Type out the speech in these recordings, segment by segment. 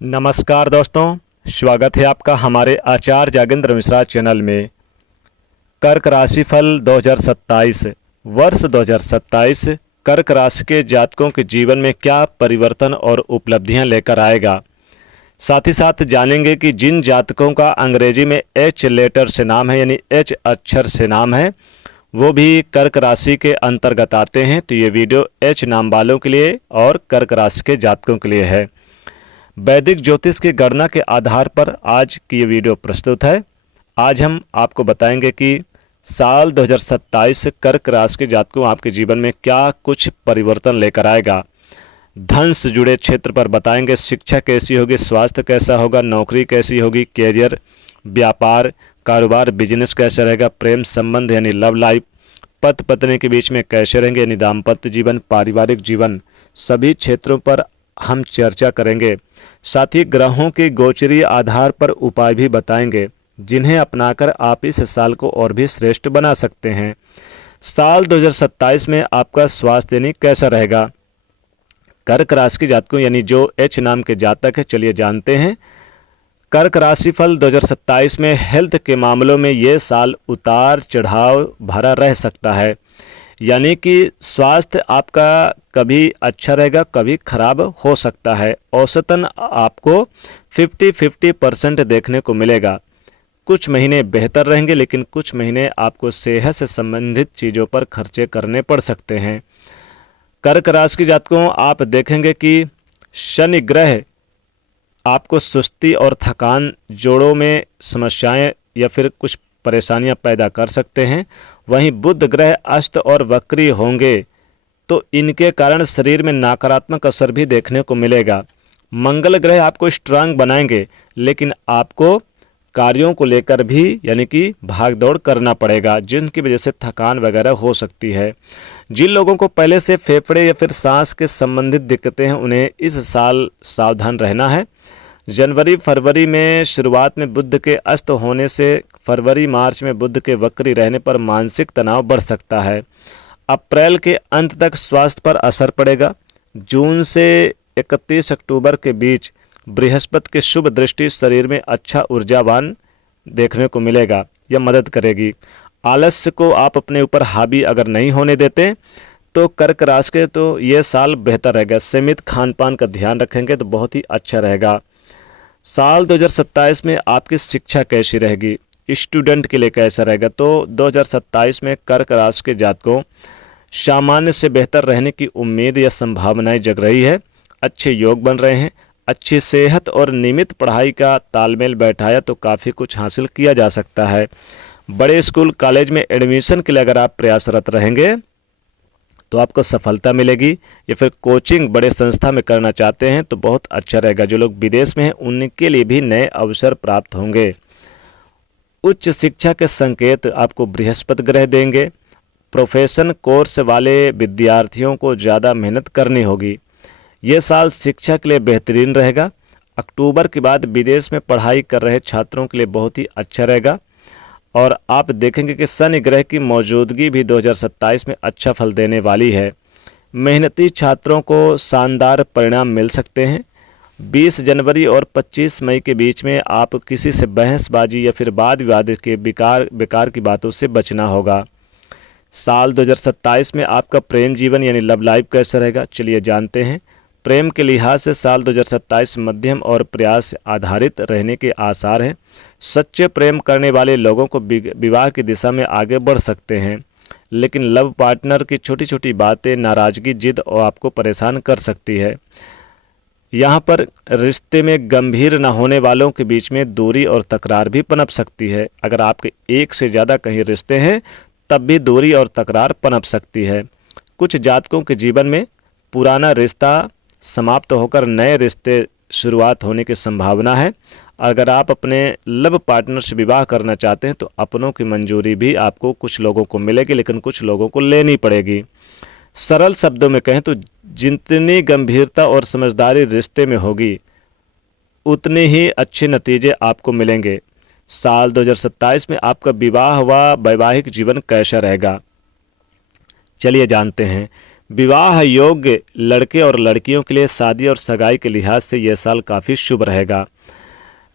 नमस्कार दोस्तों, स्वागत है आपका हमारे आचार्य जागेंद्र मिश्रा चैनल में। कर्क राशिफल 2027 वर्ष 2027 कर्क राशि के जातकों के जीवन में क्या परिवर्तन और उपलब्धियां लेकर आएगा। साथ ही साथ जानेंगे कि जिन जातकों का अंग्रेजी में एच लेटर से नाम है, यानी एच अक्षर से नाम है, वो भी कर्क राशि के अंतर्गत आते हैं। तो ये वीडियो एच नाम वालों के लिए और कर्क राशि के जातकों के लिए है। वैदिक ज्योतिष की गणना के आधार पर आज की ये वीडियो प्रस्तुत है। आज हम आपको बताएंगे कि साल 2027 कर्क राशि के जातकों आपके जीवन में क्या कुछ परिवर्तन लेकर आएगा। धन से जुड़े क्षेत्र पर बताएंगे, शिक्षा कैसी होगी, स्वास्थ्य कैसा होगा, नौकरी कैसी होगी, कैरियर, व्यापार, कारोबार, बिजनेस कैसा रहेगा, प्रेम संबंध यानी लव लाइफ, पति पत्नी के बीच में कैसे रहेंगे यानी दाम्पत्य जीवन, पारिवारिक जीवन, सभी क्षेत्रों पर हम चर्चा करेंगे। साथ ही ग्रहों के गोचरीय आधार पर उपाय भी बताएंगे, जिन्हें अपनाकर आप इस साल को और भी श्रेष्ठ बना सकते हैं। साल 2027 में आपका स्वास्थ्य यानी कैसा रहेगा। कर्क राशि के जातकों यानी जो एच नाम के जातक है, चलिए जानते हैं। कर्क राशिफल 2027 में हेल्थ के मामलों में ये साल उतार चढ़ाव भरा रह सकता है, यानी कि स्वास्थ्य आपका कभी अच्छा रहेगा, कभी खराब हो सकता है। औसतन आपको 50-50% देखने को मिलेगा। कुछ महीने बेहतर रहेंगे, लेकिन कुछ महीने आपको सेहत से संबंधित चीज़ों पर खर्चे करने पड़ सकते हैं। कर्क राशि के जातकों आप देखेंगे कि शनि ग्रह आपको सुस्ती और थकान, जोड़ों में समस्याएं या फिर कुछ परेशानियां पैदा कर सकते हैं। वहीं बुध ग्रह अस्त और वक्री होंगे तो इनके कारण शरीर में नकारात्मक असर भी देखने को मिलेगा। मंगल ग्रह आपको स्ट्रांग बनाएंगे, लेकिन आपको कार्यों को लेकर भी यानी कि भाग दौड़ करना पड़ेगा, जिनकी वजह से थकान वगैरह हो सकती है। जिन लोगों को पहले से फेफड़े या फिर सांस के संबंधित दिक्कतें हैं, उन्हें इस साल सावधान रहना है। जनवरी फरवरी में शुरुआत में बुध के अस्त होने से फरवरी मार्च में बुध के वक्री रहने पर मानसिक तनाव बढ़ सकता है। अप्रैल के अंत तक स्वास्थ्य पर असर पड़ेगा। जून से 31 अक्टूबर के बीच बृहस्पति की शुभ दृष्टि शरीर में अच्छा ऊर्जावान देखने को मिलेगा, यह मदद करेगी। आलस्य को आप अपने ऊपर हावी अगर नहीं होने देते तो कर्क राशि के तो ये साल बेहतर रहेगा। सीमित खान पान का ध्यान रखेंगे तो बहुत ही अच्छा रहेगा। साल 2027 में आपकी शिक्षा कैसी रहेगी, स्टूडेंट के लिए कैसा रहेगा। तो 2027 में कर्क राशि के जातकों सामान्य से बेहतर रहने की उम्मीद या संभावनाएं जग रही है। अच्छे योग बन रहे हैं। अच्छी सेहत और नियमित पढ़ाई का तालमेल बैठाया तो काफ़ी कुछ हासिल किया जा सकता है। बड़े स्कूल कॉलेज में एडमिशन के लिए अगर आप प्रयासरत रहेंगे तो आपको सफलता मिलेगी, या फिर कोचिंग बड़े संस्था में करना चाहते हैं तो बहुत अच्छा रहेगा। जो लोग विदेश में हैं उनके लिए भी नए अवसर प्राप्त होंगे। उच्च शिक्षा के संकेत आपको बृहस्पति ग्रह देंगे। प्रोफेशन कोर्स वाले विद्यार्थियों को ज़्यादा मेहनत करनी होगी। ये साल शिक्षा के लिए बेहतरीन रहेगा। अक्टूबर के बाद विदेश में पढ़ाई कर रहे छात्रों के लिए बहुत ही अच्छा रहेगा। और आप देखेंगे कि शनि ग्रह की मौजूदगी भी 2027 में अच्छा फल देने वाली है। मेहनती छात्रों को शानदार परिणाम मिल सकते हैं। 20 जनवरी और 25 मई के बीच में आप किसी से बहसबाजी या फिर वाद विवाद के बेकार की बातों से बचना होगा। साल 2027 में आपका प्रेम जीवन यानी लव लाइफ कैसा रहेगा, चलिए जानते हैं। प्रेम के लिहाज से साल 2027 मध्यम और प्रयास आधारित रहने के आसार हैं। सच्चे प्रेम करने वाले लोगों को विवाह की दिशा में आगे बढ़ सकते हैं, लेकिन लव पार्टनर की छोटी छोटी बातें, नाराजगी, जिद और आपको परेशान कर सकती है। यहाँ पर रिश्ते में गंभीर न होने वालों के बीच में दूरी और तकरार भी पनप सकती है। अगर आपके एक से ज़्यादा कहीं रिश्ते हैं तब भी दूरी और तकरार पनप सकती है। कुछ जातकों के जीवन में पुराना रिश्ता समाप्त होकर नए रिश्ते शुरुआत होने की संभावना है। अगर आप अपने लव पार्टनर से विवाह करना चाहते हैं तो अपनों की मंजूरी भी आपको कुछ लोगों को मिलेगी, लेकिन कुछ लोगों को लेनी पड़ेगी। सरल शब्दों में कहें तो जितनी गंभीरता और समझदारी रिश्ते में होगी उतने ही अच्छे नतीजे आपको मिलेंगे। साल 2027 में आपका विवाह व वैवाहिक जीवन कैसा रहेगा, चलिए जानते हैं। विवाह योग्य लड़के और लड़कियों के लिए शादी और सगाई के लिहाज से यह साल काफ़ी शुभ रहेगा।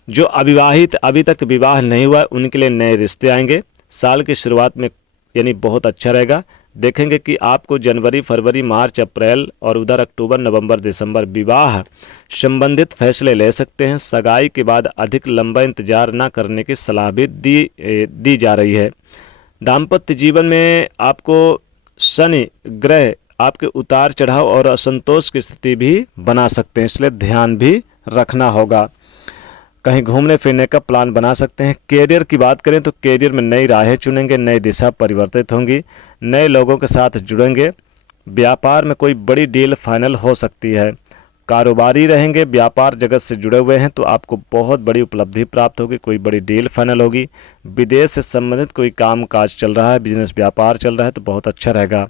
जो अविवाहित अभी तक विवाह नहीं हुआ उनके लिए नए रिश्ते आएंगे। साल की शुरुआत में यानी बहुत अच्छा रहेगा। देखेंगे कि आपको जनवरी, फरवरी, मार्च, अप्रैल और उधर अक्टूबर, नवंबर, दिसंबर विवाह संबंधित फैसले ले सकते हैं। सगाई के बाद अधिक लंबा इंतजार न करने की सलाह भी दी जा रही है। दाम्पत्य जीवन में आपको शनि ग्रह आपके उतार चढ़ाव और असंतोष की स्थिति भी बना सकते हैं, इसलिए ध्यान भी रखना होगा। कहीं घूमने फिरने का प्लान बना सकते हैं। कैरियर की बात करें तो कैरियर में नई राहें चुनेंगे, नई दिशा परिवर्तित होंगी, नए लोगों के साथ जुड़ेंगे। व्यापार में कोई बड़ी डील फाइनल हो सकती है। कारोबारी रहेंगे, व्यापार जगत से जुड़े हुए हैं तो आपको बहुत बड़ी उपलब्धि प्राप्त होगी, कोई बड़ी डील फाइनल होगी। विदेश से संबंधित कोई काम काज चल रहा है, बिजनेस व्यापार चल रहा है तो बहुत अच्छा रहेगा।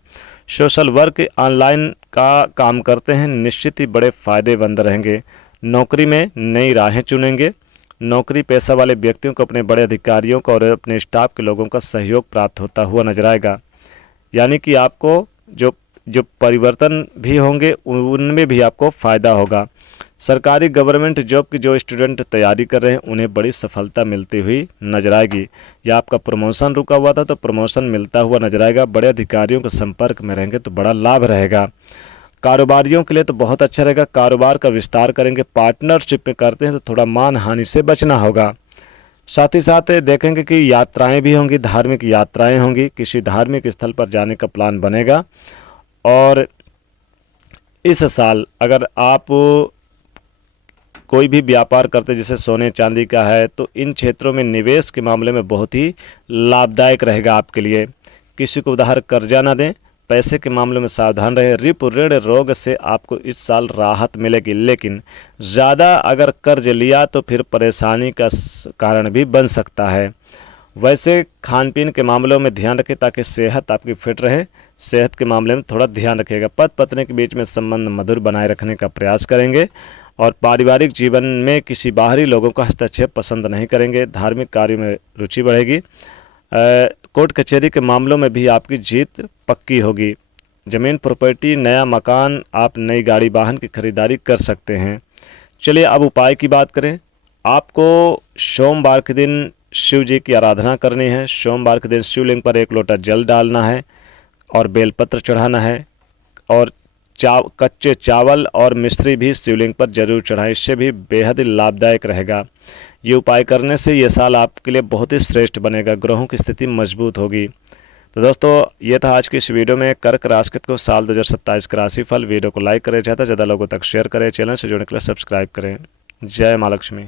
सोशल वर्क, ऑनलाइन का काम करते हैं, निश्चित ही बड़े फायदेमंद रहेंगे। नौकरी में नई राहें चुनेंगे। नौकरी पेशा वाले व्यक्तियों को अपने बड़े अधिकारियों का और अपने स्टाफ के लोगों का सहयोग प्राप्त होता हुआ नजर आएगा। यानी कि आपको जो जो परिवर्तन भी होंगे उनमें भी आपको फ़ायदा होगा। सरकारी गवर्नमेंट जॉब की जो स्टूडेंट तैयारी कर रहे हैं उन्हें बड़ी सफलता मिलती हुई नजर आएगी। या आपका प्रमोशन रुका हुआ था तो प्रमोशन मिलता हुआ नजर आएगा। बड़े अधिकारियों के संपर्क में रहेंगे तो बड़ा लाभ रहेगा। कारोबारियों के लिए तो बहुत अच्छा रहेगा। कारोबार का विस्तार करेंगे। पार्टनरशिप में करते हैं तो थोड़ा मान हानि से बचना होगा। साथ ही साथ देखेंगे कि यात्राएं भी होंगी, धार्मिक यात्राएं होंगी। किसी धार्मिक स्थल पर जाने का प्लान बनेगा। और इस साल अगर आप कोई भी व्यापार करते जैसे सोने चांदी का है तो इन क्षेत्रों में निवेश के मामले में बहुत ही लाभदायक रहेगा आपके लिए। किसी को उधार कर्जा ना दें। पैसे के मामले में सावधान रहे। रिपो ऋण रोग से आपको इस साल राहत मिलेगी, लेकिन ज़्यादा अगर कर्ज लिया तो फिर परेशानी का कारण भी बन सकता है। वैसे खान पीन के मामलों में ध्यान रखें ताकि सेहत आपकी फिट रहे। सेहत के मामले में थोड़ा ध्यान रखिएगा। पति पत्नी के बीच में संबंध मधुर बनाए रखने का प्रयास करेंगे और पारिवारिक जीवन में किसी बाहरी लोगों का हस्तक्षेप पसंद नहीं करेंगे। धार्मिक कार्यों में रुचि बढ़ेगी। कोर्ट कचहरी के मामलों में भी आपकी जीत पक्की होगी। ज़मीन प्रॉपर्टी, नया मकान, आप नई गाड़ी वाहन की खरीदारी कर सकते हैं। चलिए अब उपाय की बात करें। आपको सोमवार के दिन शिव जी की आराधना करनी है। सोमवार के दिन शिवलिंग पर 1 लोटा जल डालना है और बेलपत्र चढ़ाना है। और कच्चे चावल और मिश्री भी शिवलिंग पर जरूर चढ़ाएं, इससे भी बेहद लाभदायक रहेगा। ये उपाय करने से ये साल आपके लिए बहुत ही श्रेष्ठ बनेगा। ग्रहों की स्थिति मजबूत होगी। तो दोस्तों ये था आज की इस वीडियो में कर्क राशि को साल 2027 का राशिफल। वीडियो को लाइक करें, ज़्यादा से ज़्यादा लोगों तक शेयर करें, चैनल से जुड़ने के लिए सब्सक्राइब करें। जय माँ लक्ष्मी।